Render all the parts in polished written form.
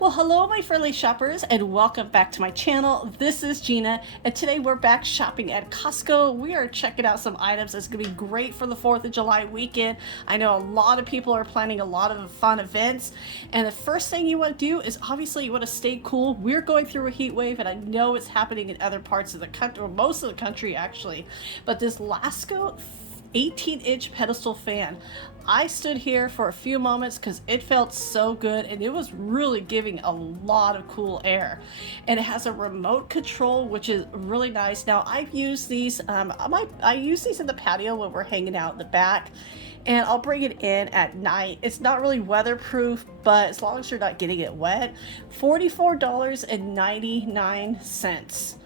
Well, hello, my friendly shoppers, and welcome back to my channel. This is Gina, and today we're back shopping at Costco. We are checking out some items that's going to be great for the 4th of July weekend. I know a lot of people are planning a lot of fun events, and the first thing you want to do is obviously you want to stay cool. We're going through a heat wave, and I know it's happening in other parts of the country, or most of the country actually, but this Lasco 18-inch pedestal fan. I stood here for a few moments because it felt so good and it was really giving a lot of cool air. And it has a remote control, which is really nice. Now I've used these, I use these in the patio when we're hanging out in the back, and I'll bring it in at night. It's not really weatherproof, but as long as you're not getting it wet. $44.99.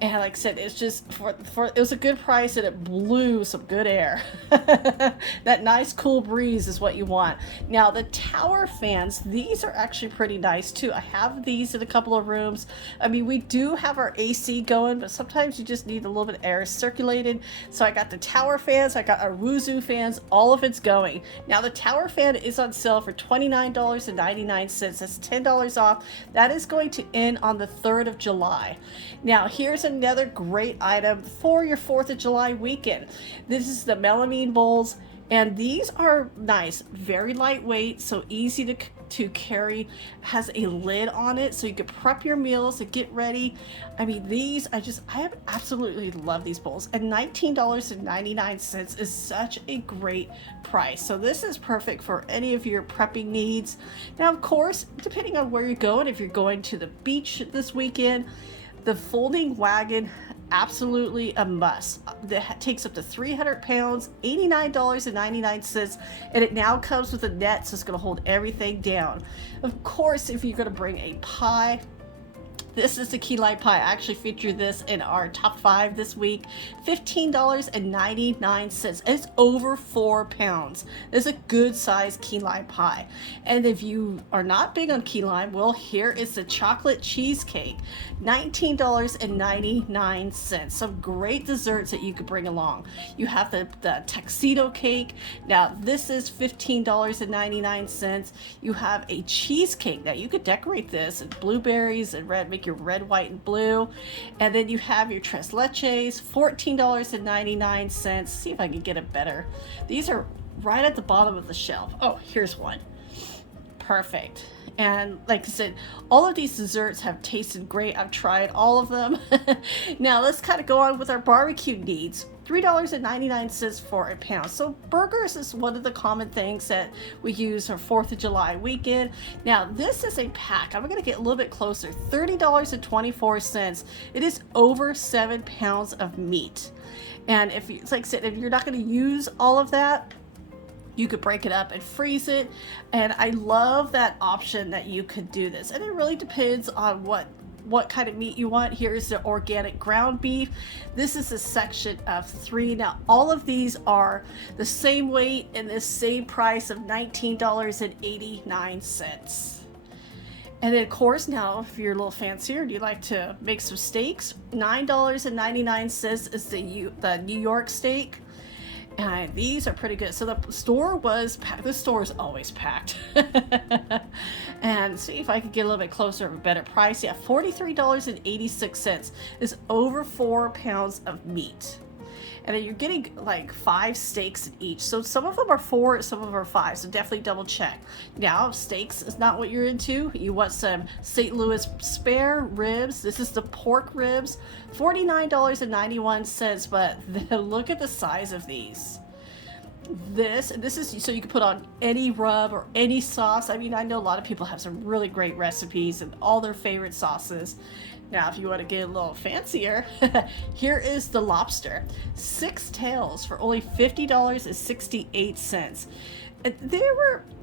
And like I said, it's just it was a good price and it blew some good air. That nice cool breeze is what you want. Now the tower fans, these are actually pretty nice too. I have these in a couple of rooms. I mean, we do have our AC going, but sometimes you just need a little bit of air circulated. So I got the tower fans, I got our Wuzu fans, all of it's going. Now the tower fan is on sale for $29.99. That's $10 off. That is going to end on the 3rd of July. Now here's another great item for your 4th of July weekend. This is the melamine bowls, and these are nice, very lightweight, so easy to carry. Has a lid on it so you can prep your meals and get ready. I mean, these I have absolutely love these bowls, and $19.99 is such a great price. So this is perfect for any of your prepping needs. Now of course, depending on where you're going, if you're going to the beach this weekend, the folding wagon, absolutely a must. That takes up to 300 pounds, $89.99, and it now comes with a net, so it's going to hold everything down. Of course, if you're going to bring a pie, this is the key lime pie. I actually featured this in our top 5 this week. $15.99. It's over 4 pounds. It's a good size key lime pie. And if you are not big on key lime, well, here is the chocolate cheesecake. $19.99. Some great desserts that you could bring along. You have the Tuxedo Cake. Now this is $15.99. You have a cheesecake. Now you could decorate this in blueberries and red, make your red, white, and blue. And then you have your tres leches, $14.99. See if I can get it better. These are right at the bottom of the shelf. Oh, here's one. Perfect. And like I said, all of these desserts have tasted great. I've tried all of them. Now let's kind of go on with our barbecue needs. $3.99 for a pound. So burgers is one of the common things that we use for 4th of July weekend. Now this is a pack. I'm going to get a little bit closer. $30.24. It is over 7 pounds of meat. And if you, like I said, if you're not going to use all of that, you could break it up and freeze it. And I love that option that you could do this. And it really depends on what kind of meat you want. Here's the organic ground beef. This is a section of 3. Now all of these are the same weight and the same price of $19.89. And then of course, now if you're a little fancier and you'd like to make some steaks, $9.99 is the New York steak. And these are pretty good. So the store was packed. This store is always packed. And see if I could get a little bit closer of a better price. Yeah, $43.86 is over 4 pounds of meat. And then you're getting like 5 steaks in each. So some of them are 4, some of them are 5. So definitely double check. Now, if steaks is not what you're into, you want some St. Louis spare ribs. This is the pork ribs, $49.91. But look at the size of these. This is so you can put on any rub or any sauce. I mean, I know a lot of people have some really great recipes and all their favorite sauces. Now, if you want to get a little fancier, here is the lobster. 6 tails for only $50.68.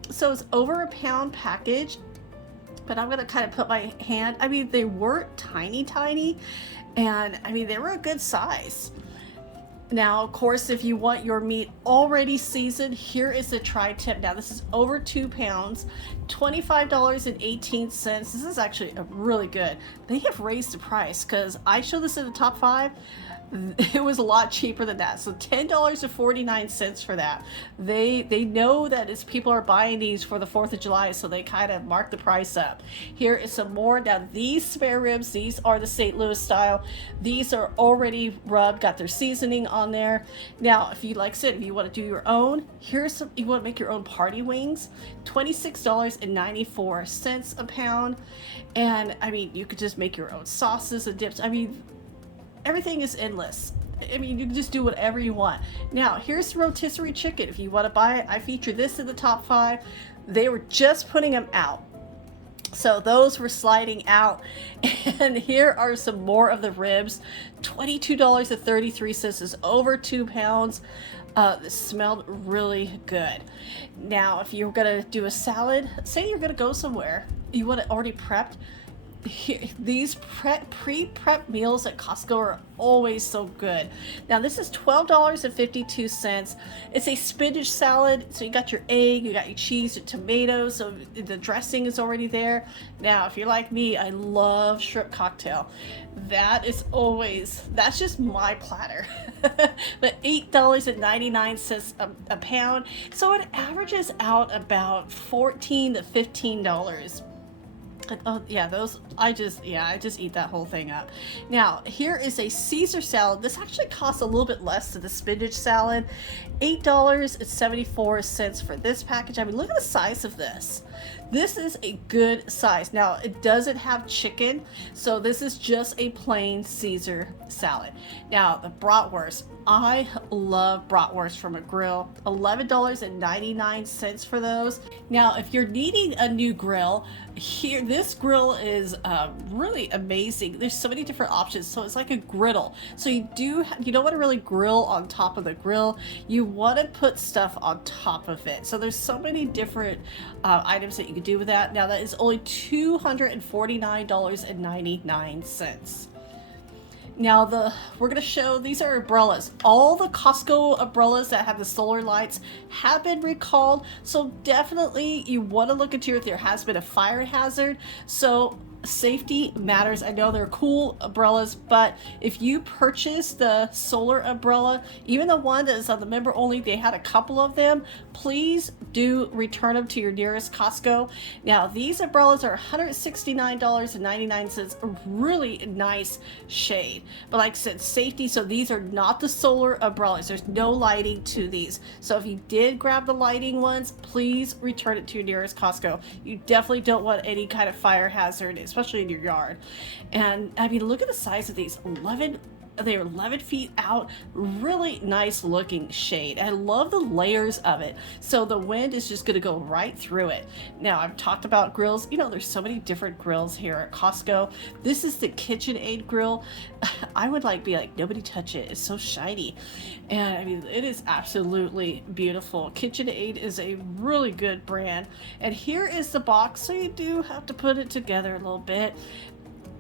So it's over a pound package, but I'm going to kind of put my hand, I mean, they weren't tiny, and I mean, they were a good size. Now, of course, if you want your meat already seasoned, here is the tri-tip. Now, this is over 2 pounds, $25.18. This is actually a really good. They have raised the price because I showed this in the top 5. it was a lot cheaper than that. So $10.49 for that. They know that as people are buying these for the 4th of July, so they kind of mark the price up. Here is some more. Now these spare ribs, these are the St. Louis style. These are already rubbed, got their seasoning on there. Now, if you, like I said, if you want to do your own, here's some, you want to make your own party wings, $26.94 a pound. And I mean, you could just make your own sauces and dips. I mean, everything is endless. I mean, you can just do whatever you want. Now, here's Rotisserie Chicken. If you want to buy it, I feature this in the top 5. They were just putting them out. So those were sliding out. And here are some more of the ribs. $22.33 is over 2 pounds. This smelled really good. Now, if you're going to do a salad, say you're going to go somewhere, you want it already prepped. These pre-prep meals at Costco are always so good. Now this is $12.52. It's a spinach salad. So you got your egg, you got your cheese, your tomatoes, so the dressing is already there. Now if you're like me, I love shrimp cocktail. That's just my platter. But $8.99 a pound. So it averages out about $14 to $15. Oh yeah, I just eat that whole thing up. Now here is a Caesar salad. This actually costs a little bit less than the spinach salad. $8.74 for this package. I mean, look at the size of this. This is a good size. Now it doesn't have chicken, so this is just a plain Caesar salad. Now the bratwurst, I love bratwurst from a grill. $11.99 for those. Now if you're needing a new grill, here this grill is really amazing. There's so many different options. So it's like a griddle. So you don't want to really grill on top of the grill. You want to put stuff on top of it. So there's so many different items that you can do with that. Now that is only $249.99. Now we're going to show, these are umbrellas. All the Costco umbrellas that have the solar lights have been recalled. So definitely you want to look into if there has been a fire hazard. So safety matters. I know they're cool umbrellas, but if you purchase the solar umbrella, even the one that is on the member only, they had a couple of them, please do return them to your nearest Costco. Now these umbrellas are $169.99, a really nice shade, but like I said, safety. So these are not the solar umbrellas. There's no lighting to these. So if you did grab the lighting ones, please return it to your nearest Costco. You definitely don't want any kind of fire hazard, especially in your yard. And I mean, look at the size of these. They're 11 feet out. Really nice looking shade. I love the layers of it. So the wind is just going to go right through it. Now I've talked about grills. You know, there's so many different grills here at Costco. This is the Kitchenaid Grill. I would be like, nobody touch it. It's so shiny. And I mean, it is absolutely beautiful. Kitchenaid is a really good brand. And here is the box. So you do have to put it together a little bit.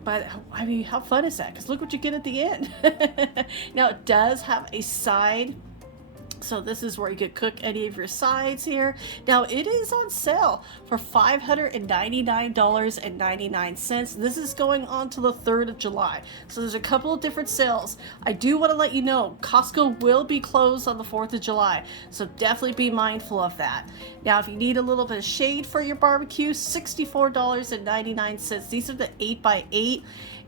But I mean, how fun is that? Because look what you get at the end. Now it does have a side. So this is where you could cook any of your sides here. Now it is on sale for $599.99. This is going on to the 3rd of July. So there's a couple of different sales. I do want to let you know Costco will be closed on the 4th of July. So definitely be mindful of that. Now if you need a little bit of shade for your barbecue, $64.99. These are the 8x8.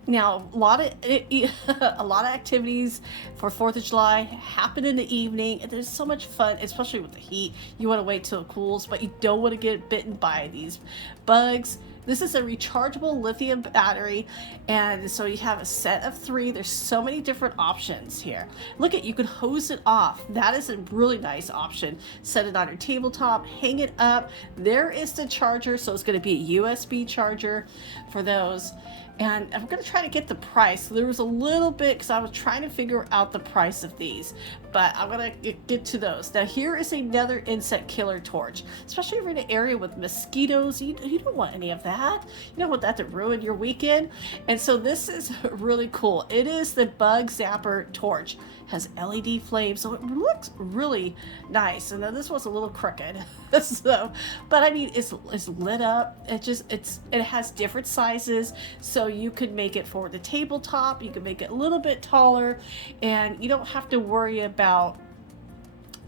Now, a lot of activities for 4th of July happen in the evening, and there's so much fun, especially with the heat. You want to wait till it cools, but you don't want to get bitten by these bugs. This is a rechargeable lithium battery, and so you have a set of 3. There's so many different options here. Look at, you can hose it off. That is a really nice option. Set it on your tabletop, hang it up. There is the charger, so it's going to be a USB charger for those. And I'm going to try to get the price. There was a little bit because I was trying to figure out the price of these, but I'm going to get to those. Now here is another insect killer torch, especially if you're in an area with mosquitoes. You don't want any of that. that? You don't want that to ruin your weekend. And so this is really cool. It is the Bug Zapper Torch. Has LED flames, so it looks really nice. And then this one's a little crooked, so, but I mean, it's lit up. It has different sizes, so you could make it for the tabletop. You can make it a little bit taller, and you don't have to worry about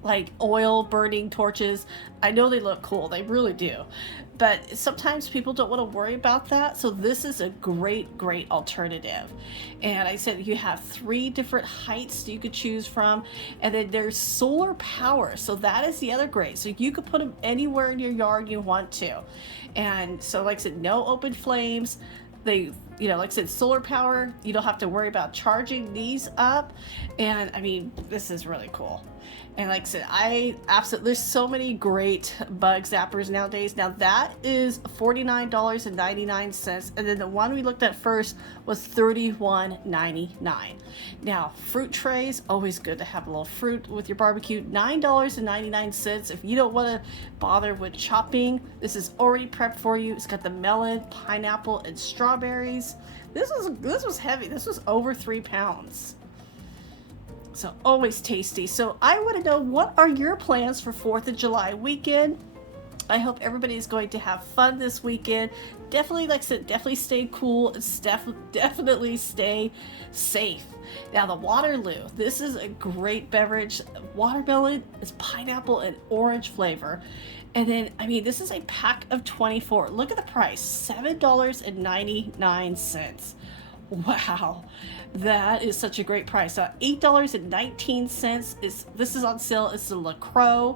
like oil burning torches. I know they look cool, they really do, but sometimes people don't want to worry about that, so this is a great alternative. And I said you have 3 different heights you could choose from, and then there's solar power, so that is the other great, so you could put them anywhere in your yard you want to. And so like I said, no open flames. They, you know, like I said, solar power, you don't have to worry about charging these up. And I mean, this is really cool. And like I said, I absolutely, there's so many great bug zappers nowadays. Now that is $49.99. And then the one we looked at first was $31.99. Now, fruit trays, always good to have a little fruit with your barbecue. $9.99. If you don't want to bother with chopping, this is already prepped for you. It's got the melon, pineapple, and strawberries. This was heavy. This was over 3 pounds. So always tasty. So I want to know, what are your plans for 4th of July weekend? I hope everybody is going to have fun this weekend. Definitely, like I said, definitely stay cool and definitely stay safe. Now the Waterloo, this is a great beverage. Watermelon is pineapple and orange flavor. And then, I mean, this is a pack of 24. Look at the price, $7.99. Wow, that is such a great price. $8.19 this is on sale. It's the LaCroix.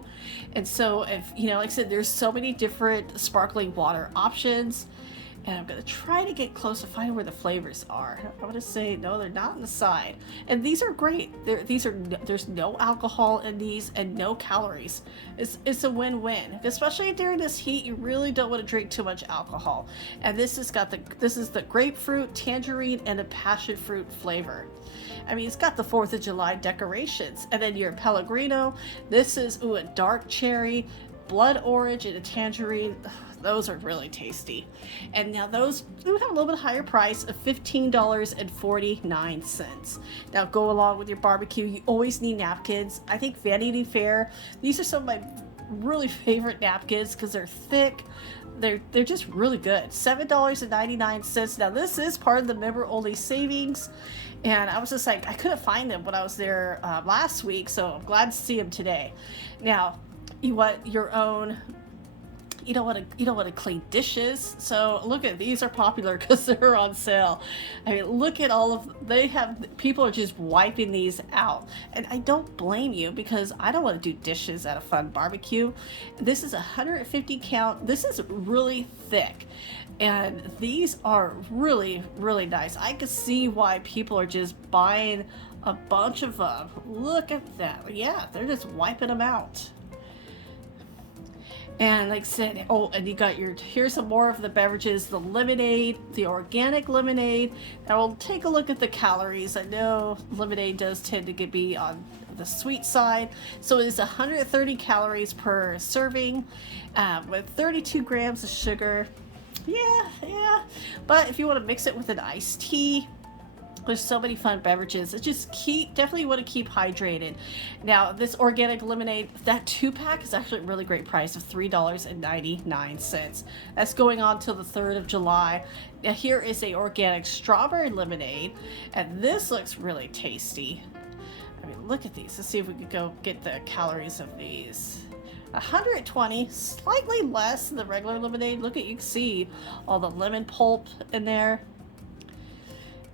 And so if, you know, like I said, there's so many different sparkling water options. And I'm going to try to get close to find where the flavors are. I'm going to say, no, they're not on the side. And these are great. There's no alcohol in these and no calories. It's a win-win. Especially during this heat, you really don't want to drink too much alcohol. And this is the grapefruit, tangerine, and the passion fruit flavor. I mean, it's got the 4th of July decorations. And then your Pellegrino, this is a dark cherry, blood orange, and a tangerine. Those are really tasty. And now those do have a little bit higher price of $15.49. Now go along with your barbecue, you always need napkins. I think Vanity Fair, these are some of my really favorite napkins because they're thick. They're just really good. $7.99. Now this is part of the member only savings. And I was just like, I couldn't find them when I was there last week, so I'm glad to see them today. Now, you want your own, you don't want to clean dishes, so look at these are popular because they're on sale. I mean, look at people are just wiping these out, and I don't blame you because I don't want to do dishes at a fun barbecue. This is 150 count. This is really thick, and these are really nice. I could see why people are just buying a bunch of them. Look at that. Yeah, they're just wiping them out. And like I said, and you got here's some more of the beverages, the lemonade, the organic lemonade. Now we'll take a look at the calories. I know lemonade does tend to be on the sweet side. So it's 130 calories per serving with 32 grams of sugar. Yeah. But if you want to mix it with an iced tea, there's so many fun beverages. It just definitely want to keep hydrated. Now this organic lemonade, that 2-pack is actually a really great price of $3.99. That's going on till the 3rd of July. Now here is a organic strawberry lemonade, and this looks really tasty. I mean, look at these. Let's see if we could go get the calories of these. 120, slightly less than the regular lemonade. Look at, you can see all the lemon pulp in there.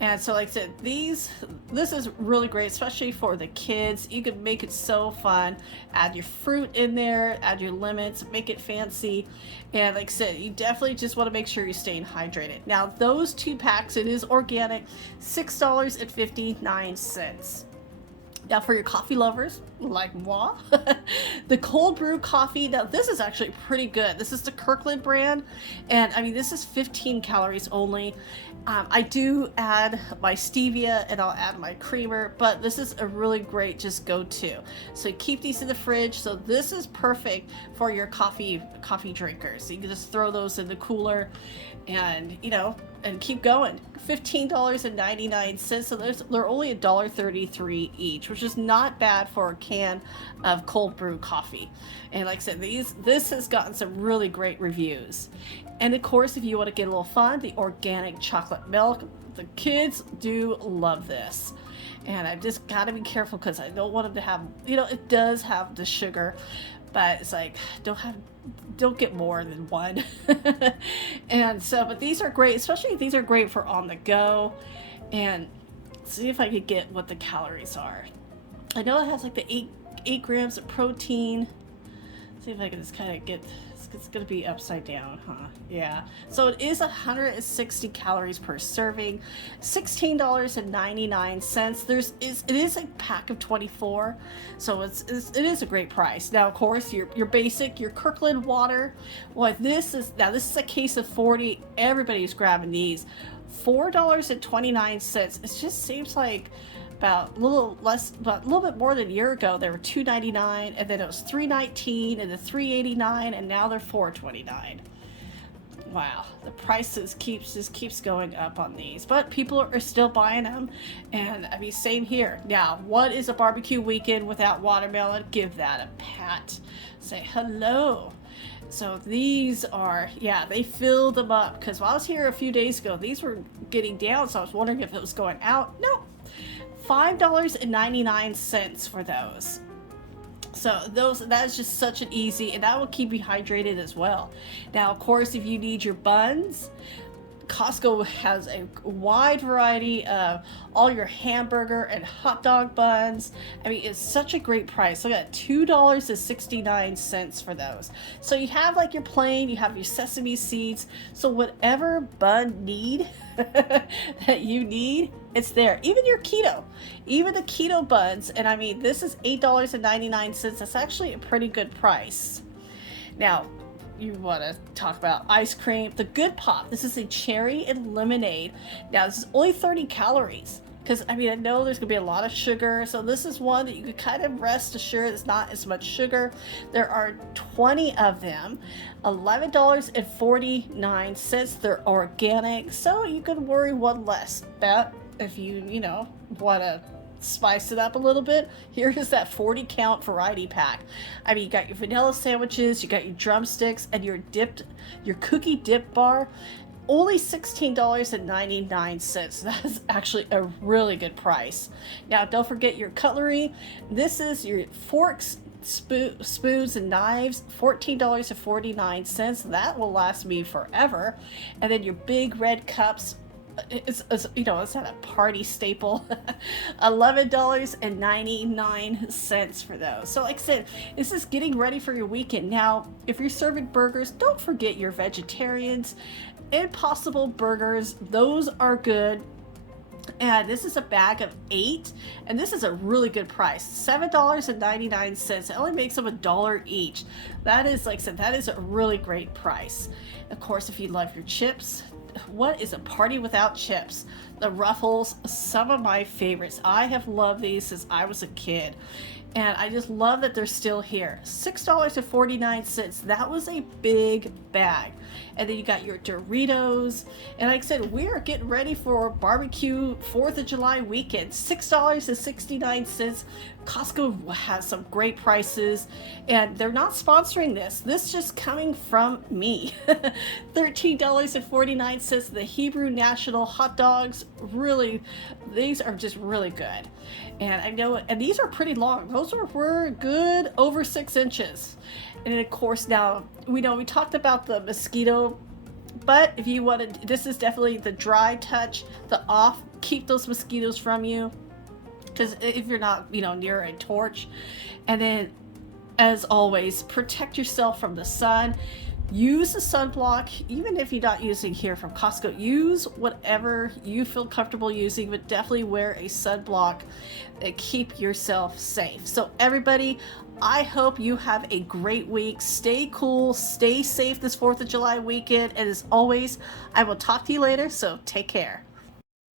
And so like I said, this is really great, especially for the kids. You can make it so fun. Add your fruit in there, add your lemons, make it fancy. And like I said, you definitely just want to make sure you're staying hydrated. Now those 2 packs, it is organic, $6.59. Now for your coffee lovers, Like moi. The cold brew coffee, now this is actually pretty good. This is the Kirkland brand, and I mean this is 15 calories only. I do add my stevia and I'll add my creamer, but this is a really great just go-to. So you keep these in the fridge. So this is perfect for your coffee drinkers. So you can just throw those in the cooler, and and keep going. $15.99. So they're only $1.33 each, which is not bad for a can of cold brew coffee. And like I said, this has gotten some really great reviews. And of course, if you want to get a little fun, the organic chocolate milk. The kids do love this. And I just got to be careful because I don't want them to have, it does have the sugar, but it's like, don't get more than one. And so, but these are great, especially these are great for on the go. And see if I could get what the calories are. I know it has like the 8 grams of protein. See if I can just kind of get, it's going to be upside down, huh? Yeah. So it is 160 calories per serving, $16.99. It is a pack of 24, so it is a great price. Now, of course, your basic, your Kirkland Water. Well, this is a case of 40. Everybody's grabbing these. $4.29. It just seems like about a little bit more than a year ago they were $2.99, and then it was $3.19, and then $3.89, and now they're $4.29. Wow, the prices keeps going up on these, but people are still buying them. And I mean, same here. Now, what is a barbecue weekend without watermelon? Give that a pat. Say hello. So these are, they filled them up, because while I was here a few days ago, these were getting down, so I was wondering if it was going out. No. $5.99 for those. So that is just such an easy, and that will keep you hydrated as well. Now, of course, if you need your buns, Costco has a wide variety of all your hamburger and hot dog buns. I mean, it's such a great price. Look at $2.69 for those. So you have like your plain, you have your sesame seeds. So whatever bun need that you need, it's there. Even your keto, even the keto buns. And I mean, this is $8.99. That's actually a pretty good price. Now, you want to talk about ice cream, the Good Pop. This is a cherry and lemonade. Now, this is only 30 calories. Because, I mean, I know there's going to be a lot of sugar. So this is one that you could kind of rest assured it's not as much sugar. There are 20 of them. $11.49. They're organic. So you could worry one less. But if you want to spice it up a little bit, here is that 40 count variety pack. I mean, you got your vanilla sandwiches, you got your drumsticks, and your cookie dip bar. Only $16.99. That is actually a really good price. Now, don't forget your cutlery. This is your forks, spoons, and knives. $14.49. That will last me forever. And then your big red cups. It's not a party staple. $11.99 for those. So like I said, this is getting ready for your weekend. Now, if you're serving burgers, don't forget your vegetarians. Impossible burgers, those are good. And this is a bag of 8, and this is a really good price, $7.99. It only makes them $1 each. That is, like I said, that is a really great price. Of course, if you love your chips, what is a party without chips? The Ruffles, some of my favorites. I have loved these since I was a kid, and I just love that they're still here. $6.49. That was a big bag. And then you got your Doritos. And like I said, we are getting ready for barbecue 4th of July weekend. $6.69. Costco has some great prices, and they're not sponsoring this. This is just coming from me. $13.49. The Hebrew National hot dogs. Really, these are just really good. And I know, and these are pretty long. Those were good over 6 inches. And then of course, now we talked about the mosquito, but if you wanted, this is definitely the dry touch, keep those mosquitoes from you, because if you're not near a torch. And then, as always, protect yourself from the sun. Use a sunblock, even if you're not using here from Costco. Use whatever you feel comfortable using, but definitely wear a sunblock and keep yourself safe. So everybody, I hope you have a great week. Stay cool, stay safe this 4th of July weekend, and as always, I will talk to you later, so take care.